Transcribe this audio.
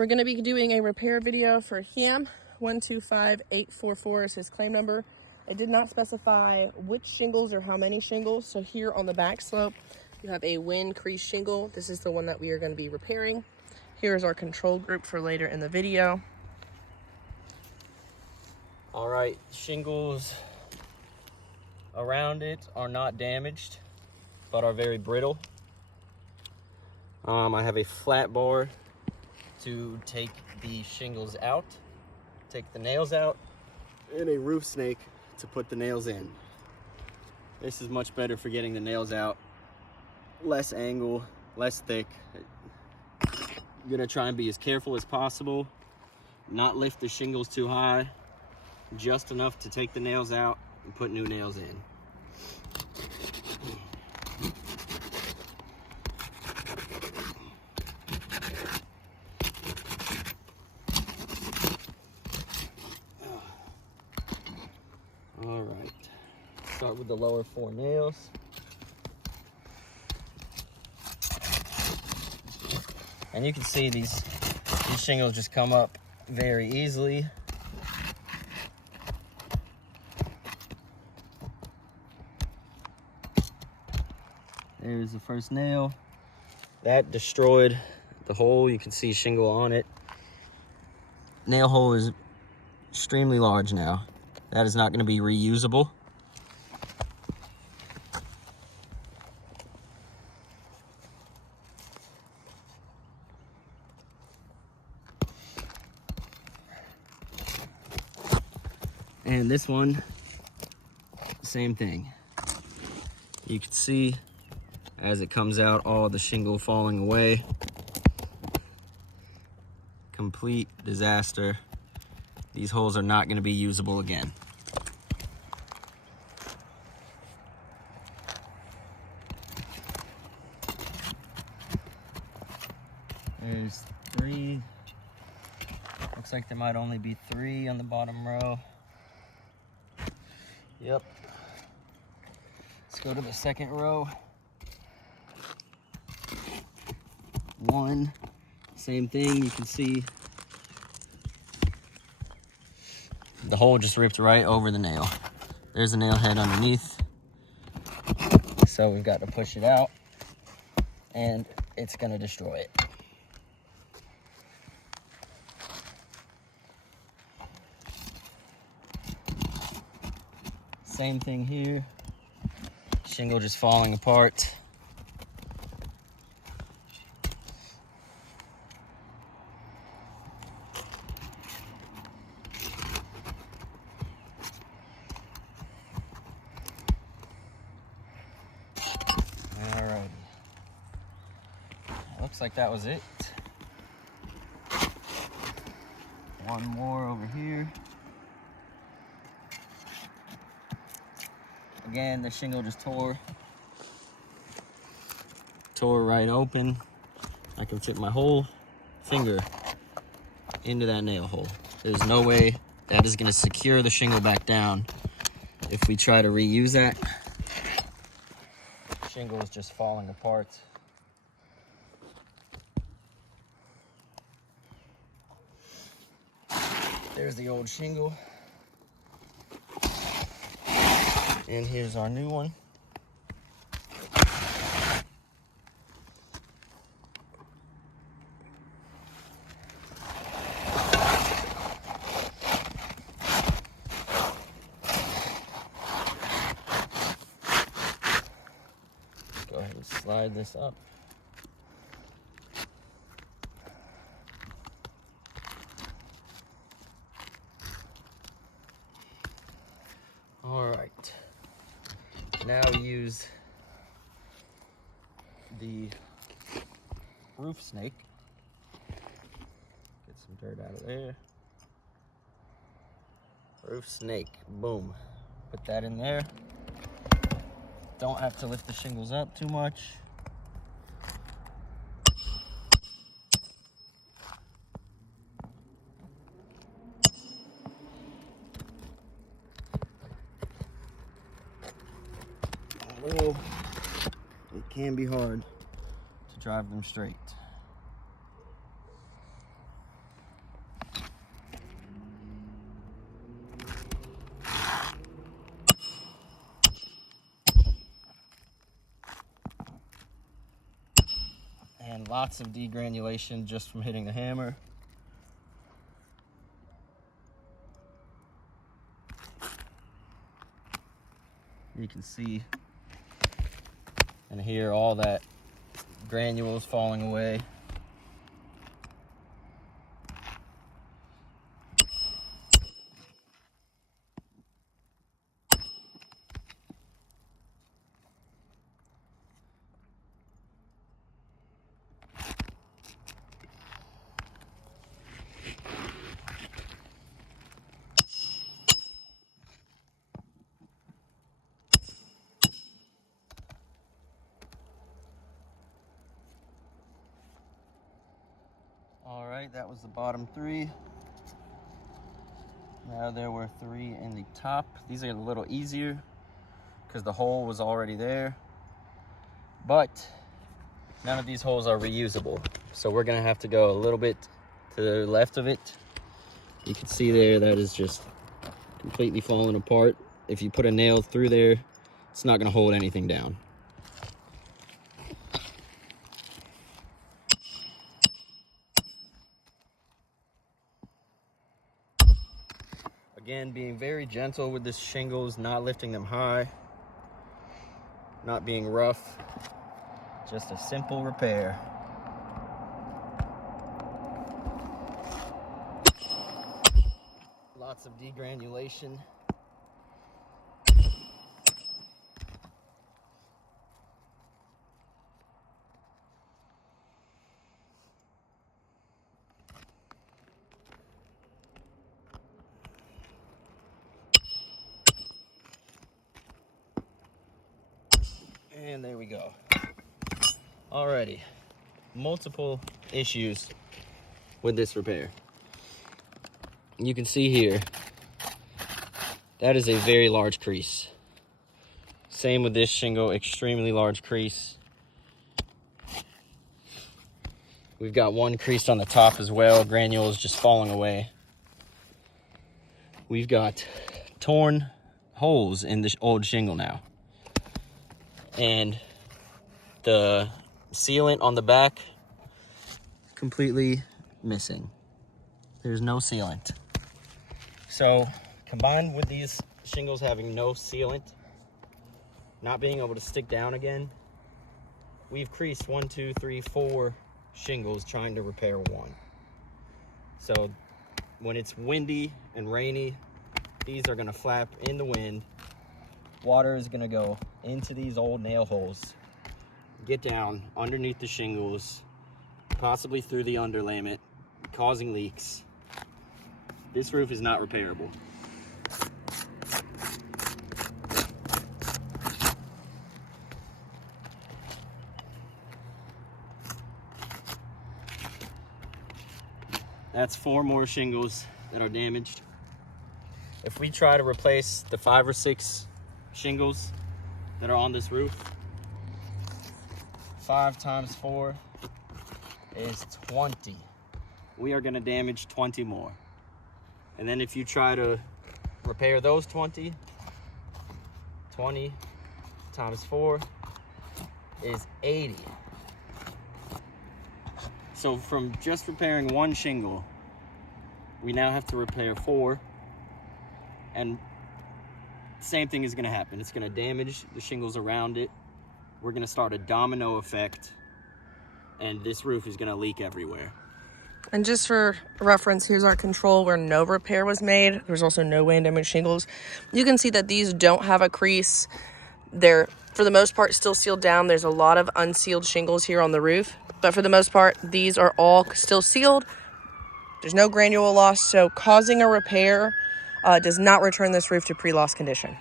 We're going to be doing a repair video for Yahm 125844 is his claim number. I did not specify which shingles or how many shingles. So here on the back slope, you have a wind crease shingle. This is the one that we are going to be repairing. Here's our control group for later in the video. All right, shingles around it are not damaged, but are very brittle. I have a flat bar to take the shingles out, take the nails out, and a roof snake to put the nails in. This is much better for getting the nails out. Less angle, less thick. I'm gonna try and be as careful as possible, not lift the shingles too high, just enough to take the nails out and put new nails in. All right, start with the lower 4 nails. And you can see these shingles just come up very easily. There's the first nail. That destroyed the hole. You can see shingle on it. Nail hole is extremely large now. That is not going to be reusable. And this one, same thing. You can see as it comes out, all the shingle falling away. Complete disaster. These holes are not going to be usable again. There's 3. Looks like there might only be 3 on the bottom row. Yep. Let's go to the second row. 1. Same thing. You can see the hole just ripped right over the nail. There's a nail head underneath. So we've got to push it out and it's going to destroy it. Same thing here. Shingle just falling apart. Alrighty. Looks like that was it. One more over here. Again, the shingle just tore right open. I can fit my whole finger into that nail hole. There's no way that is going to secure the shingle back down if we try to reuse that. Shingle is just falling apart. There's the old shingle. And here's our new one. Go ahead and slide this up. All right. Now use the roof snake. Get some dirt out of there. Roof snake, boom. Put that in there. Don't have to lift the shingles up too much. Although it can be hard to drive them straight. Lots of degranulation just from hitting the hammer. You can see and hear all that granules falling away. All right, that was the bottom 3. Now there were 3 in the top. These are a little easier because the hole was already there, but none of these holes are reusable. So we're gonna have to go a little bit to the left of it. You can see there that is just completely falling apart. If you put a nail through there, it's not gonna hold anything down. Again, being very gentle with this shingles, not lifting them high, not being rough, just a simple repair. Lots of degranulation. And there we go. Alrighty, multiple issues with this repair. You can see here, that is a very large crease. Same with this shingle, extremely large crease. We've got one crease on the top as well, granules just falling away. We've got torn holes in this old shingle now. And the sealant on the back, completely missing. There's no sealant. So combined with these shingles having no sealant, not being able to stick down again, we've creased 1, 2, 3, 4 shingles trying to repair one. So when it's windy and rainy, these are gonna flap in the wind. Water is gonna go into these old nail holes, get down underneath the shingles, possibly through the underlayment, causing leaks. This roof is not repairable. That's 4 more shingles that are damaged. If we try to replace the 5 or 6 shingles that are on this roof, 5 times 4 is 20. We are gonna damage 20 more. And then if you try to repair those 20 times 4 is 80. So from just repairing 1 shingle, we now have to repair 4, and same thing is gonna happen. It's gonna damage the shingles around it. We're gonna start a domino effect, and this roof is gonna leak everywhere. And just for reference, here's our control where no repair was made. There's also no wind damage shingles. You can see that these don't have a crease. They're, for the most part, still sealed down. There's a lot of unsealed shingles here on the roof, but for the most part, these are all still sealed. There's no granule loss, so causing a repair does not return this roof to pre-loss condition.